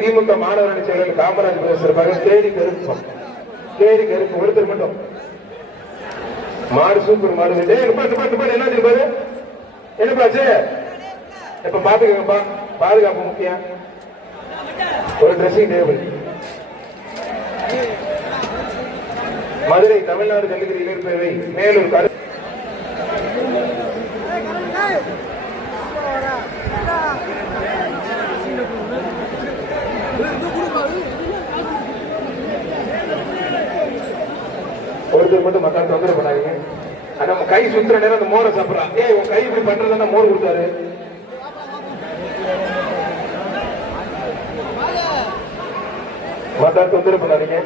திமுக மாணவரணி செயலர் காமராஜ் பேசுறப்பாங்க தேடி கருப்பம். தேடி கருப்பு ஒருத்தர் மட்டும். மாடு சூப்பர் மாடு. பாத்து பாத்து பாட்டு என்ன பாரு? என்ன பாச்சு இப்ப பாத்துக்கங்கப்பா. பாதுகாப்பு முக்கியம். ஒரு ட்ரெஸ்ஸிங் டேபிள் மதுரை தமிழ்நாடு ஜல்லிக்கட்டு இளைஞர் மேலூர் கரு ஒருத்தர் மட்டும் மக்கள் தொந்தரவு பண்ணாதீங்க. நம்ம கை சுத்துற நேரம் அந்த மோரை சாப்பிடறான் ஏய் உன் கை இப்படி பண்றதுன்னா மோர் கொடுத்தாரு. மக்கள் தொந்தரவு பண்ணாதீங்க.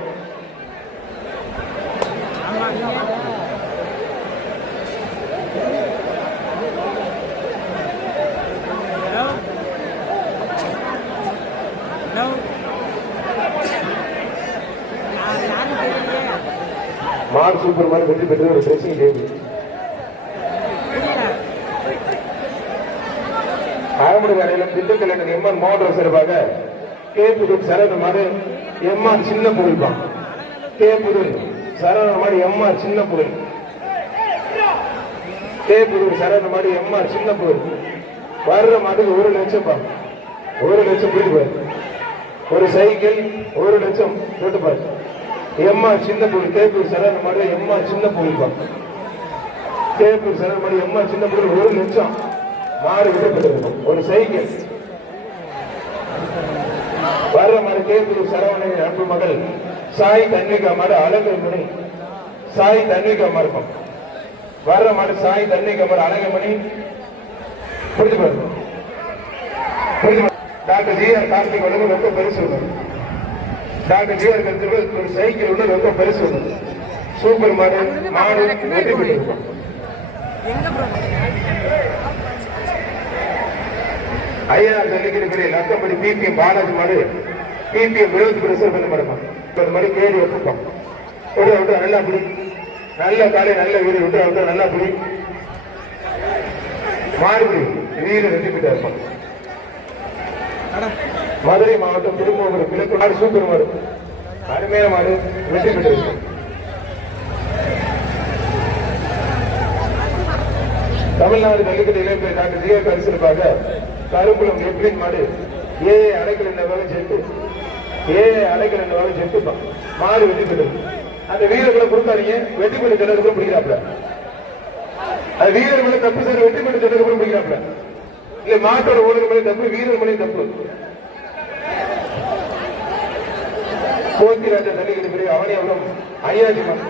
மார் சூப்பர் மார்க் வெற்றி பெற்ற ஒரு ட்ரெஸ்ஸிங் டேபிள் ஆரம்பி வேலையில திண்டுக்கல் எனக்கு எம்என் மோகன் சிறப்பாக கே புது சரவண மாதிரி எம்ஆர் சின்ன பொருள்பான் கே புதூர் சரவண மாதிரி எம்ஆர் சின்ன பொருள் கே புது சரவண மாதிரி எம்ஆர் சின்ன பொருள் வர்ற மாதிரி ஒரு லட்சம் ஒரு லட்சம் போயிட்டு பாரு. ஒரு சைக்கிள் ஒரு லட்சம் போட்டு பாரு எம்மா சின்ன பொருள் கேப்பூர் சரண மாதிரி எம்மா சின்ன பொருள் பா கேப்பூர் சரண மாதிரி எம்மா சின்ன பொருள் ஒரு லட்சம் மாறு விடப்பட்டிருக்கும் ஒரு சைக்கிள் வர்ற மாதிரி கேப்பூர் சரவணன் அன்பு மகள் சாய் தன்விகா மாடு அழகு மணி. சாய் தன்விகா மார்க்கம் வர்ற மாதிரி சாய் தன்விகா மாடு அழகு மணி. புரிஞ்சு பாருங்க டாக்டர் ஜி ஆர் கார்த்திக் உடம்பு ரொம்ப பெருசு. இருக்கும். டாக்டர் ஜி ஆர் ஒரு சைக்கிள் ஒன்று ரொம்ப பெருசு இருக்கும். சூப்பர் மாடு மாடு வெற்றி பெற்றிருக்கும் ஐயா சொல்லிக்கிட்டு லக்கப்படி பிபிஎம் பாலாஜி மாடு பிபிஎம் இருபத்தி பிரசர் பண்ண மாட்டோம் ஒரு மாதிரி கேடி ஒப்புப்போம் விட விட்டு நல்லா அப்படி நல்ல காலை நல்ல வீடு விட்டு விட்டு நல்லா அப்படி மாறுபடி வீடு வெற்றி பெற்றா இருப்பான் மதுரை மாவட்டம் திருப்பூர் கிழக்கு நாடு சூப்பர் மாடு. அருமையான மாடு வெற்றி பெற்றிருக்கு தமிழ்நாடு ஜல்லிக்கட்டு இளைஞர் டாக்டர் ஜிஆ பரிசிற்காக கருங்குளம் எப்ரின் மாடு ஏ அடைக்கல் என்ற வகை ஜெட்டு ஏ அடைக்கல் என்ற வகை ஜெட்டுப்பா மாடு வெற்றி பெற்றது. அந்த வீரர்களை கொடுத்தாதீங்க வெற்றி பெற்ற சொன்னதுக்கு பிடிக்கிறாப்ல அது வீரர்களை தப்பு சார் வெற்றி பெற்ற சொன்னதுக்கு பிடிக்கிறாப்ல இல்ல மாட்டோட ஓடுற மேலே தப்பு. வீரர் மேலே தப்பு கோத்திராஜ அவனே பிரிவு அவனியாவளம் ஐயாஜி மன்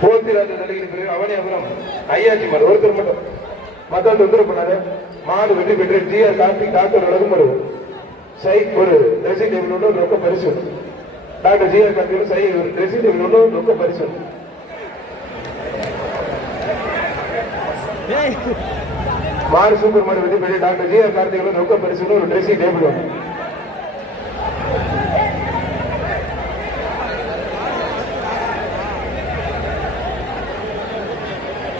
போத்திராஜ ஜல்லிக்கட்டு அவனே அவனியாபுரம் ஐயாச்சி மாடு ஒருத்தர் மட்டும். மத்தவங்க தொந்தரவு பண்ணாரு மாடு வெற்றி பெற்று ஜிஆர் கார்த்திக் டாக்டர் உலகம் ஒரு சை ஒரு ட்ரெஸ்ஸிங் டேபிள் ஒன்று ரொக்க பரிசு. உண்டு. டாக்டர் ஜிஆர் கார்த்திக் சை ஒரு ட்ரெஸ்ஸிங் டேபிள் ஒன்று ரொக்க பரிசு. உண்டு. மாடு சூப்பர் மாடு வெற்றி பெற்று டாக்டர் ஜிஆர் கார்த்திக் ரொக்க பரிசு ஒரு ட்ரெஸ்ஸிங் டேபிள் ஒன்று.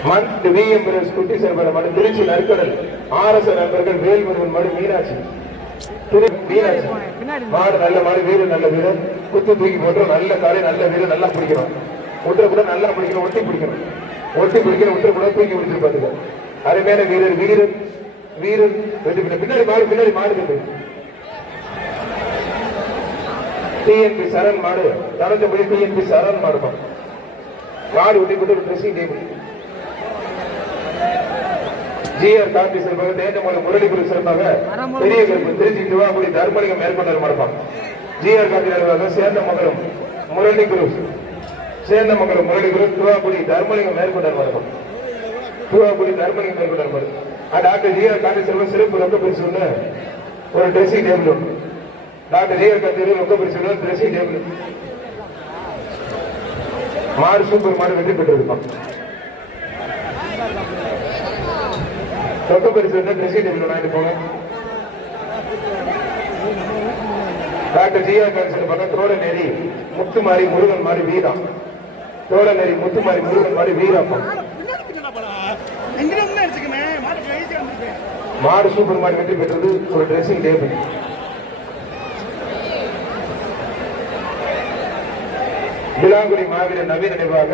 மந்த் விஎம்எஸ் குட்டி சேர்பட மடு திருச்சி நற்கடல் ஆர்எஸ் நண்பர்கள் வேல்முருகன் மடு மீனாட்சி. திரு மீனாட்சி. மாடு நல்ல மாடு வீடு நல்ல வீடு. குத்து தூக்கி போட்டு நல்ல காலை நல்ல வீடு நல்லா பிடிக்கணும். ஒட்டுற கூட நல்லா பிடிக்கணும் ஒட்டி பிடிக்கணும். ஒட்டி பிடிக்கணும் ஒட்டுற கூட தூக்கி பிடிச்சு பாத்துக்க. அருமையான வீரர் வீரர் வீரர். ரெண்டு பெற்ற பின்னாடி மாடு பின்னாடி மாடு டிஎன்பி சரண் மாடு. தரஞ்சபடி டிஎன்பி சரண் மாடு மாடு. ஒட்டி போட்டு ட்ரெஸ்ஸிங் டேபிள் ஜிஆர் காந்தி சிறப்பாக தேண்டமலை முரளிபுரி சிறப்பாக பெரிய கருப்பு திருச்சி சிவாபுரி தர்மலிங்கம் மேற்கொண்டவர் மடப்பான் ஜிஆர் காந்தி நிர்வாக சேர்ந்த மகரம் முரளிகுரு சேர்ந்த மகரம் முரளிகுரு துவாபுரி தர்மலிங்கம் மேற்கொண்டவர் மடப்பான் துவாபுரி தர்மலிங்கம் மேற்கொண்டவர் மடம் டாக்டர் ஜிஆர் காந்தி சிறப்பு சிறப்பு ரொம்ப பெருசு ஒரு dressing table doctor GR Gandhi ரொம்ப பெருசு ட்ரெஸ்ஸிங் டேபிள் மாறு சூப்பர் மாடு வெற்றி பெற்றிருப்பான் ரொக்க பரிசு வந்து ட்ரெஸ்ஸிங் டேபிள் வாங்கிட்டு போங்க. டாக்டர் ஜிஆர் கான்சர் பக்கம் தோழநேரி முத்துமாரி முருகன் மாதிரி வீரா தோழநேரி முத்துமாரி முருகன் மாதிரி வீராப்பா மாடு சூப்பர் மாடு வெற்றி பெற்றது ஒரு ட்ரெஸ்ஸிங் டேபிள் விளாங்குடி மாவீரர் நவீன நினைவாக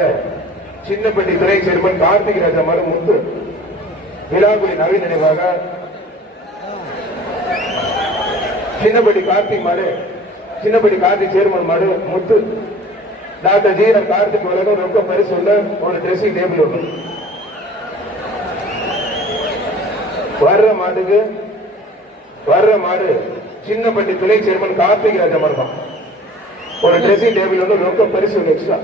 சின்னப்பட்டி துணை சேர்மன் கார்த்திக் ராஜா மாதிரி முத்து. விலாங்குடி நவீன நினைவாக சின்னபடி கார்த்திக் மாடு சின்னபடி கார்த்திக் சேர்மன் மாடு முத்து டாக்டர் ஜீரன் கார்த்திக் உலகம் ரொம்ப பரிசு உள்ள ஒரு ட்ரெஸ்ஸிங் டேபிள் ஒன்று வர்ற மாடுக்கு வர்ற மாடு சின்னப்பட்டி துணை சேர்மன் கார்த்திக் ராஜா மாடு தான் ஒரு ட்ரெஸ்ஸிங் டேபிள் வந்து ரொம்ப பரிசு எக்ஸ்ட்ரா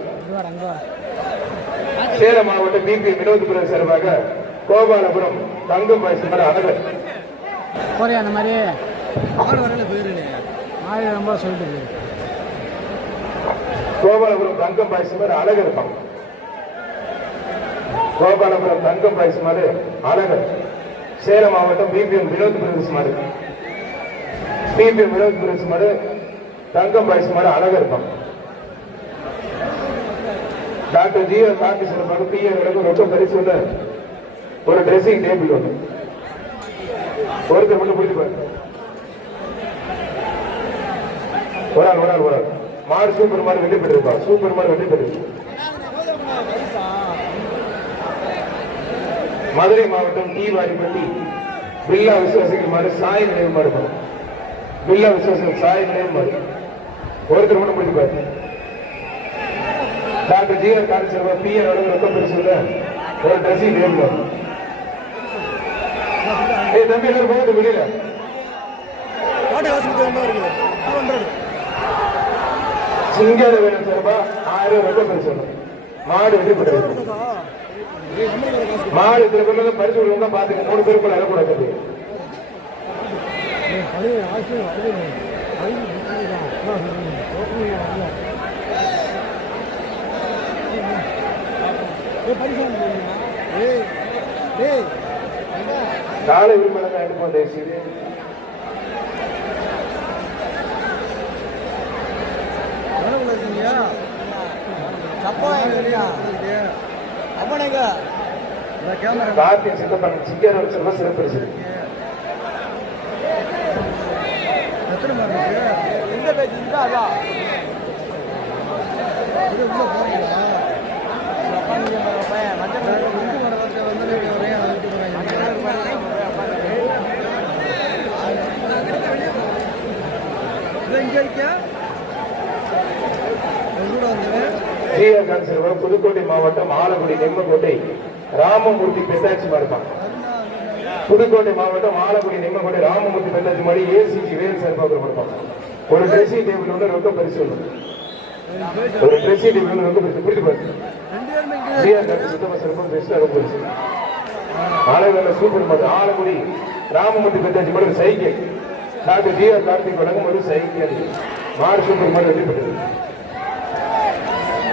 சேலம் மாவட்டம் பிபி வினோத்புரம் சார்பாக கோபாலபுரம் தங்கம் பாய்ச்சி மர அழகர் போறியா அந்த மாதிரி? ஆடு வரல போயிருங்க. ஆயிரம் ரொம்ப சொல்லிட்டு. கோபாலபுரம் தங்கம் மர அழகர் இருப்பாங்க கோபாலபுரம் தங்கம் மர அழகர் சேலம் மாவட்டம் பிபிஎம் வினோத் மாடு பிபிஎம் வினோத் பிரதேச மாடு தங்கம் பாய்ச்சி மாடு அழகர் இருப்பாங்க டாக்டர் ஜி சிறப்பாக பிஆர் ரொம்ப பரிசு ஒரு ட்ரெஸ்ஸிங் டேபிள் ஒன்று ஒருத்தர் மட்டும் பிடிச்சு பாருங்க ஒரு ஆள் ஒரு ஆள் ஒரு ஆள் மாடு சூப்பர் மாடு வெற்றி பெற்றிருப்பா. சூப்பர் மாடு வெற்றி பெற்றிருப்பா மதுரை மாவட்டம் டி வாரிப்பட்டி பில்லா விசுவாசிகள் மாடு சாய் நினைவு மாறு பில்லா விசுவாசிகள் சாய நினைவு மாறு. ஒருத்தர் மட்டும் பிடிச்சு பாரு டாக்டர் ஜி ஆர் காந்திசர்வா பி ஆர் அளவு ரொம்ப பெருசு ஒரு ட்ரெஸ்ஸிங் டேபிள் வரும் ஏய் தம்பி எல்லாரும் போகுது வெளியில. காசு கொடுத்து என்ன இருக்குது. டூ ஹண்ட்ரட் சிங்கார வேணும் சார்பா ஆயிரம் ரொம்ப பெருசு வரும் மாடு பெற்றிருக்கு மாடு இத்தனை பேர்ல பரிசு கொடுங்க பாத்துக்க மூணு பேருக்குள்ள அழக்கூடாது. ஏய். ஏய், பரிசு வாங்க போறீங்களா? ஏய், ஏய், காலை விரும்பலாம் எடுப்போம் தயவு செய்து எவ்வளோ சித்தப்பன் சிங்கார செல்வ சிறப்பரிசு. எந்த பேச்சு அதான் இது உள்ள போறீங்களா அப்பா நீங்க பையன் மஞ்சள் வீட்டு வர வந்து வந்து ஒரே வீட்டு இங்க இருக்கியா கூட வந்தவன் ஜிஆர் காந்தி சிறுவன் புதுக்கோட்டை மாவட்டம் ஆலக்குடி நெம்மக்கோட்டை ராமமூர்த்தி பெத்தாச்சி மாடுப்பான் புதுக்கோட்டை மாவட்டம் ஆலக்குடி நெம்மக்கோட்டை ராமமூர்த்தி பெத்தாச்சி மாதிரி ஏசிஜி வேல் சார்பாக கொடுப்பாங்க. ஒரு ட்ரெஸ்ஸிங் டேபிள் வந்து ரொம்ப பரிசு ஒரு ட்ரெஸ்ஸிங் டேபிள் வந்து ரொம்ப பரிசு. புரிஞ்சு பாருங்க ரெண்டு பேருமே ஜிஆர் காந்தி சுத்தமா சிறப்பாக பெஸ்ட்டாக ரொம்ப பரிசு. ஆலவேல சூப்பர் மாடு ஆலக்குடி ராமமூர்த்தி பெத்தாச்சி மாடு ஒரு சைக்கிள் டாக்டர் ஜிஆர் கார்த்திக் வழங்கும் ஒரு சைக்கிள். மாடு வெற்றி பெற்றது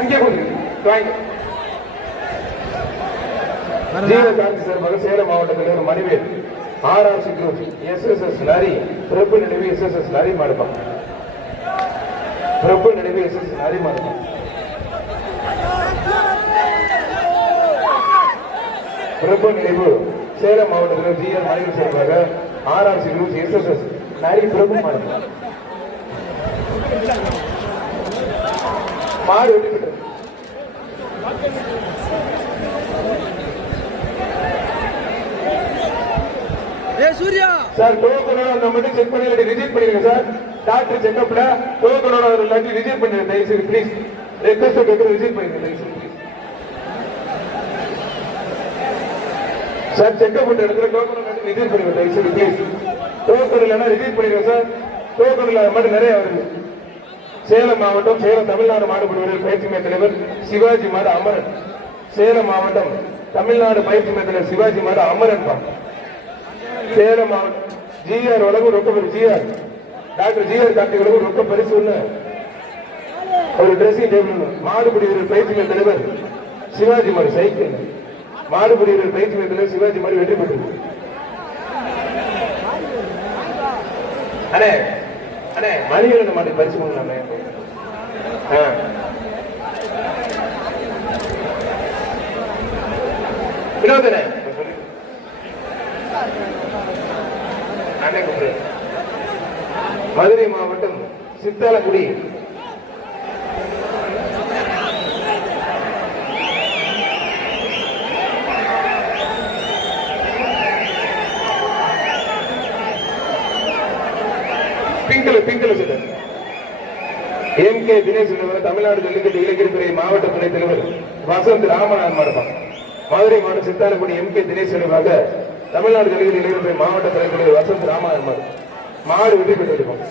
இங்கே வாங்க ஜீவகாந்தி சார்பாக சேலம் மாவட்டத்தில் Manivel RRC group SSS lorry Prabhu நினைவு எஸ்எஸ்எஸ் லாரி மாடுப்பான் பிரபு நினைவு எஸ்எஸ் லாரி மாடுப்பான் பிரபு நினைவு சேலம் மாவட்டத்தில் ஜிஆர் மணிவேல் சார்பாக ஆர்ஆர்சி குரூப் எஸ்எஸ்எஸ் மாடு வெற்றி பெற்றது ஏ சூர்யா! சார் டோக்கனோட அந்த மட்டும் செக் பண்ணி ரிஜெக்ட் பண்ணிருங்க சார். டாக்டர் செக்அப்ல டோக்கனோட ஒரு இல்லாட்டி ரிஜெக்ட் பண்ணிருங்க தயவு செய்து ப்ளீஸ் ரெக்வஸ்ட் கேட்கறது ரிஜெக்ட் பண்ணிருங்க தயவு செய்து. சார் செக்அப் பண்ண இடத்துல டோக்கன் இல்லாட்டி ரிஜெக்ட் பண்ணிருங்க தயவு செய்து ப்ளீஸ் டோக்கன் இல்லைன்னா ரிஜெக்ட் பண்ணிருங்க சார் டோக்கன் இல்லாத மட்டும் நிறைய வருது. சேலம் மாவட்டம் சேலம் தமிழ்நாடு மாடுபிடி வீரர் பயிற்சி மைய தலைவர் சிவாஜி மாடு அமரன். சேலம் மாவட்டம் தமிழ்நாடு பயிற்சி மைய தலைவர் சிவாஜி மாடு அமரன் பா சேலம் மாவட்டம் ஜிஆர் உலகம் ரொக்க பரிசு ஜிஆர். டாக்டர் ஜிஆர் கார்த்திக் உலகம் ரொக்க பரிசு ஒண்ணு. ஒரு ட்ரெஸ்ஸிங் டேபிள் மாடுபிடி வீரர் பயிற்சி மைய தலைவர் சிவாஜி மாடு சைக்கிள். மாடுபிடி வீரர் பயிற்சி மைய தலைவர் சிவாஜி மாடு வெற்றி பெற்றது. அண்ணே அண்ணே மணிகண்ட மாட்டுக்கு பரிசு கொடுங்கண்ணே. ஆ. வினோதனே மதுரை மாவட்டம் சித்தாலக்குடி. பிங்கல பிங்கல சிலர் எம் கே தினேஷ் என்பவர் தமிழ்நாடு ஜல்லிக்கட்டு இலக்கியத்துறை மாவட்ட துணைத் தலைவர் வசந்த் ராமநாதன் மண்டபம் மதுரை மாவட்டம் சித்தாலக்குடி எம் கே தினேஷ் நினைவாக தமிழ்நாடு ஜல்லிக்கட்டு இளைஞர் மாவட்ட துணைத் தலைவர் வசந்த் ராமநாதன் மண்டபம் மாடு வெற்றி பெற்றிருக்கும்